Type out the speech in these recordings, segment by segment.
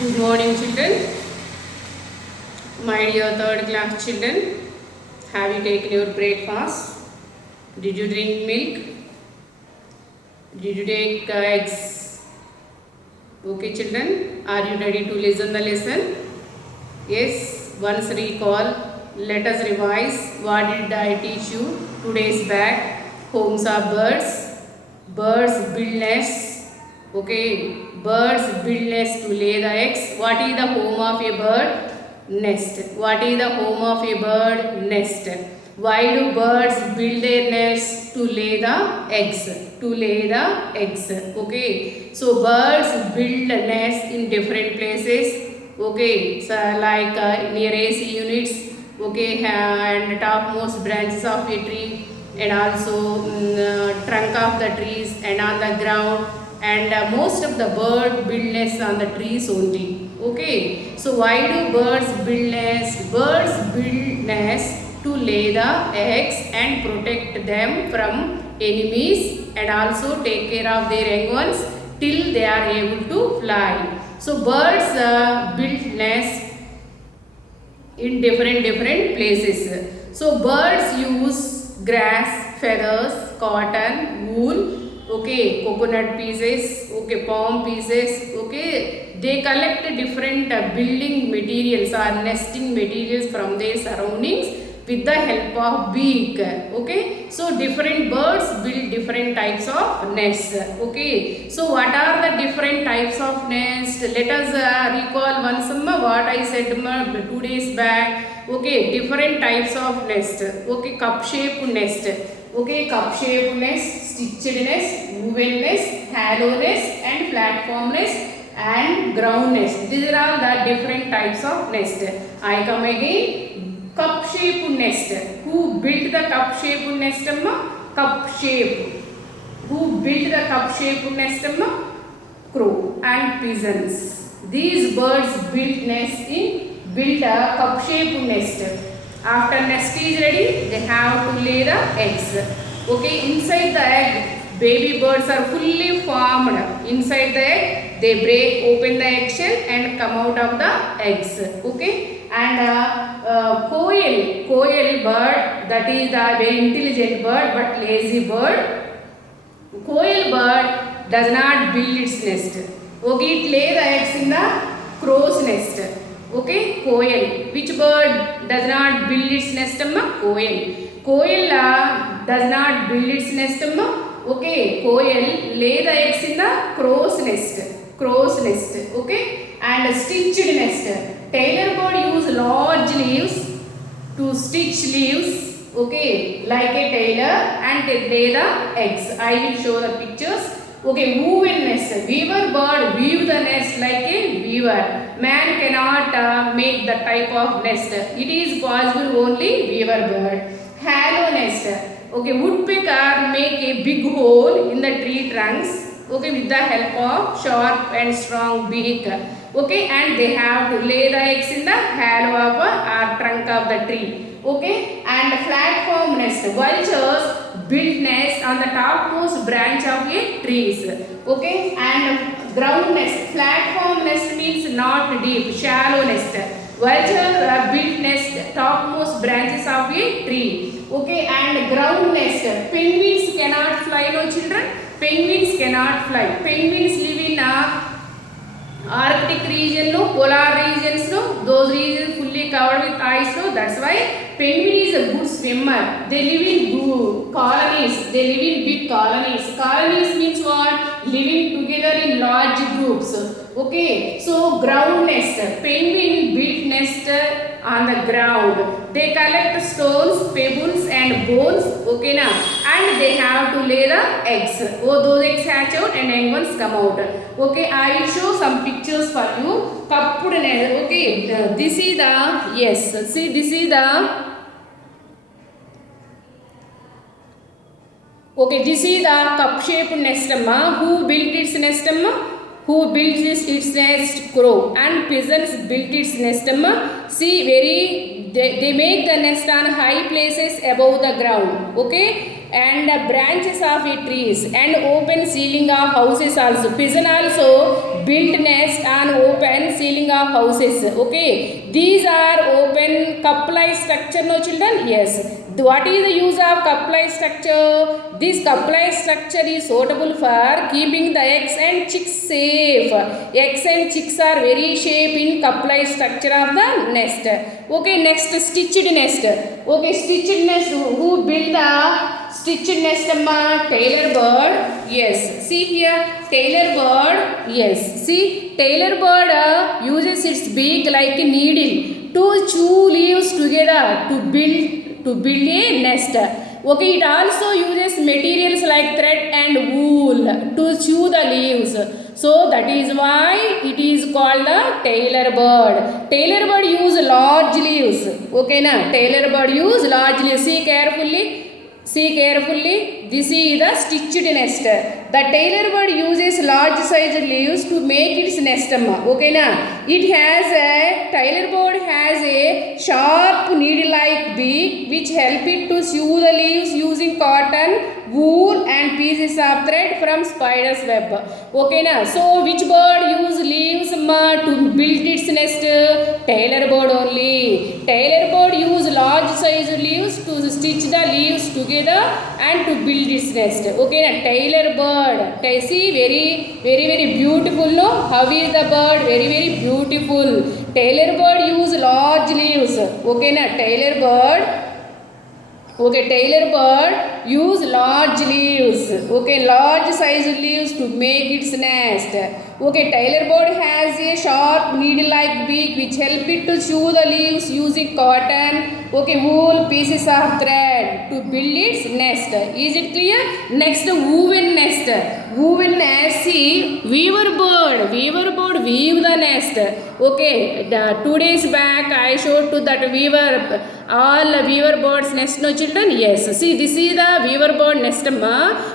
Good morning, children. My dear third class children, have you taken your breakfast? Did you drink milk? Did you take eggs? Okay, children, are you ready to listen the lesson? Yes, once recall, let us revise. What did I teach you 2 days back? Homes are birds. Birds build nests. Okay, birds build nests to lay the eggs. What is the home of a bird? Nest. What is the home of a bird? Nest. Why do birds build their nests? To lay the eggs. To lay the eggs. Okay, so birds build nests in different places. Okay, so like near AC units. Okay, and topmost branches of a tree, and also trunk of the trees, and on the ground, and most of the bird build nests on the trees only. Okay, so why do birds build nests? Birds build nests to lay the eggs and protect them from enemies, and also take care of their young ones till they are able to fly. So birds build nests in different places. So birds use grass, feathers, cotton, wool, okay, coconut pieces, okay, palm pieces, okay. They collect different building materials or nesting materials from their surroundings with the help of beak. Okay, so different birds build different types of nests. Okay, so what are the different types of nests? Let us recall once what I said 2 days back. Okay, different types of nest. Okay, cup shaped nest. Okay, cup shaped nest, stitched nest, woven nest, hollow nest, and platform nest, and ground nest. These are all the different types of nest. I come again. Cup shaped nest. Who built the cup shaped nest? Cup shape. Who built the cup shaped nest? Crow and pigeons. These birds build a cup shaped nest. After nest is ready, they have to lay the eggs. Okay, inside the egg, baby birds are fully formed. Inside the egg, they break open the eggshell and come out of the eggs. Okay, and koel bird, that is the very intelligent bird but lazy bird. Koel bird does not build its nest. Okay, it lay the eggs in the crow's nest. Okay, koel. Which bird does not build its nest? Koel. Koel does not build its nest. Okay, koel lay the eggs in the crow's nest. Crow's nest. Okay, and stitched nest. Tailor bird use large leaves to stitch leaves. Okay, like a tailor, and lay the eggs. I will show the pictures. Okay, woven nest. Weaver bird weave the nest like a weaver. Man cannot make the type of nest. It is possible only weaver bird. Hollow nest. Okay, woodpecker make a big hole in the tree trunks. Okay, with the help of sharp and strong beak. Okay, and they have to lay the eggs in the hollow of or trunk of the tree. Okay, and platform nest. Vultures build nest on the topmost branch of a trees. Okay, and ground nest. Platform nest means not deep, shallow nest. Vultures build nest topmost branches of a tree. Okay, and ground nest. Penguins cannot fly, no children. Penguins cannot fly. Penguins live in Arctic region, no, polar regions, no, those regions fully covered with ice, no, that's why penguin is a good swimmer. They live in colonies, they live in big colonies. Colonies means what? Living together in large groups. Okay, so ground nest. Penguin build nest on the ground. They collect stones, pebbles and bones, okay na, and they have to lay the eggs. Oh, those eggs hatch out and young ones come out. Okay, I will show some pictures for you. Okay, this is the, yes, see, this is the, okay, this is the cup shaped nest. Who built its nest? Who built its nest? Crow. And pigeons built its nest. See, they make the nest on high places above the ground. Okay, and branches of a trees and open ceiling of houses also. Pigeon also build nest on open ceiling of houses. Okay, these are open cup-like structure, no children? Yes. What is the use of cup-like structure? This cup-like structure is suitable for keeping the eggs and chicks safe. Eggs and chicks are very safe in cup-like structure of the nest. Okay, next stitched nest. Okay, stitched nest. Who build the stitched nest? Tailor bird. Yes. See here, tailor bird. Yes. See, tailor bird uses its beak like a needle to chew leaves together to build a nest. Okay, it also uses materials like thread and wool to chew the leaves. So that is why it is called the tailor bird. Tailor bird use large leaves. Okay na? Tailor bird use large leaves. See carefully. See carefully. This is the stitched nest. The tailor bird uses large sized leaves to make its nest. Okay na? It has a tailor bird has a sharp needle-like beak which help it to sew the leaves using cotton, wool and pieces of thread from spider's web. Okay na? So which bird use leaves to build its nest? Tailor bird only. Tailor bird use large sized leaves to stitch the leaves together and to build its nest. Okay na? Tailor bird. See, very beautiful. No? How is the bird? Very beautiful. Tailor bird use large leaves. Okay na? Tailor bird. Okay, tailor bird use large leaves. Okay, large sized leaves to make its nest. Okay, tailor bird has a sharp needle-like beak which help it to chew the leaves using cotton, okay, wool, pieces of thread to build its nest. Is it clear? Next, woven nest. Woven nest. See, weaver bird weave the nest. Okay, 2 days back I showed to that weaver, all weaver birds nest, no children? Yes. See, this is the weaver bird nest.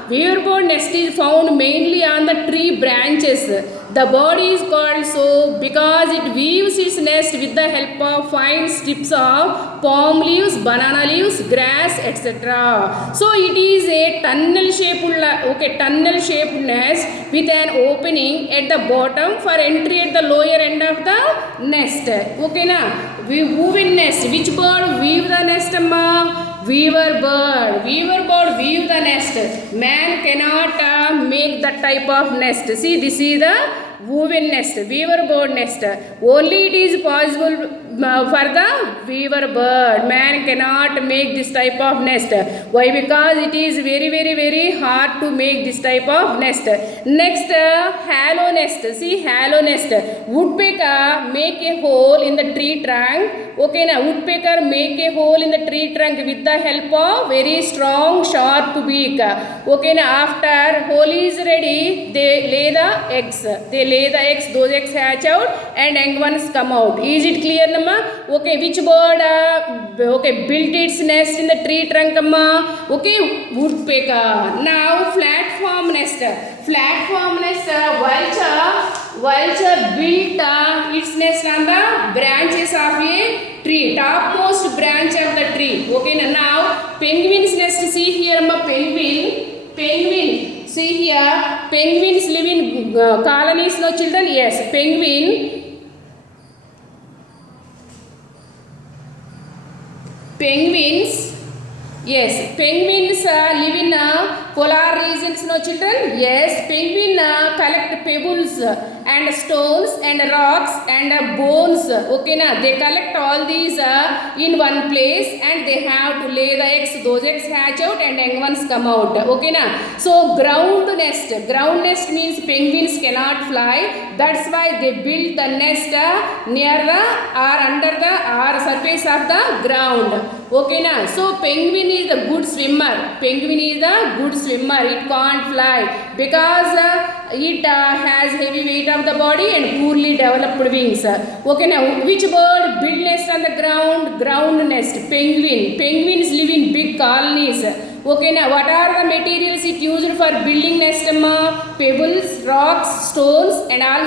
Weaver bird nest is found mainly on the tree branches. The bird is called so because it weaves its nest with the help of fine strips of palm leaves, banana leaves, grass, etc. So it is a tunnel shaped nest with an opening at the bottom for entry at the lower end of the nest. Okay na? Woven nest. Which bird weave the nest? Weaver bird weave the nest. Man cannot make that type of nest. See, this is the woven nest, weaver bird nest. Only it is possible for the weaver bird. Man cannot make this type of nest. Why? Because it is very hard to make this type of nest. Next, hollow nest. See, hollow nest. Woodpecker make a hole in the tree trunk. Okay na? Woodpecker make a hole in the tree trunk with the help of very strong sharp beak. Okay na? After hole is ready, they lay the eggs. Those eggs hatch out and young ones come out. Is it clear, Nama? Okay, which bird built its nest in the tree trunk, Amma? Okay, woodpecker. Now platform nest. Vulture built its nest on the branches of a tree, topmost branch of the tree. Okay, now penguin's nest. See here, Amma, penguin. See here, penguins live in colonies, no children? Yes, penguins live in polar regions, no children? Yes, penguin collect pebbles and stones and rocks and bones. Okay na? They collect all these in one place and they have to lay the eggs. Those eggs hatch out and young ones come out. Okay na? So ground nest means penguins cannot fly. That's why they build the nest near the or under the or surface of the ground. Okay na? So penguin is a good swimmer. It can't fly because it has heavy weight of the body and poorly developed wings. Okay now, which bird build nest on the ground? Ground nest. Penguins live in big colonies. Okay now, what are the materials it used for building nest? Pebbles, rocks, stones and all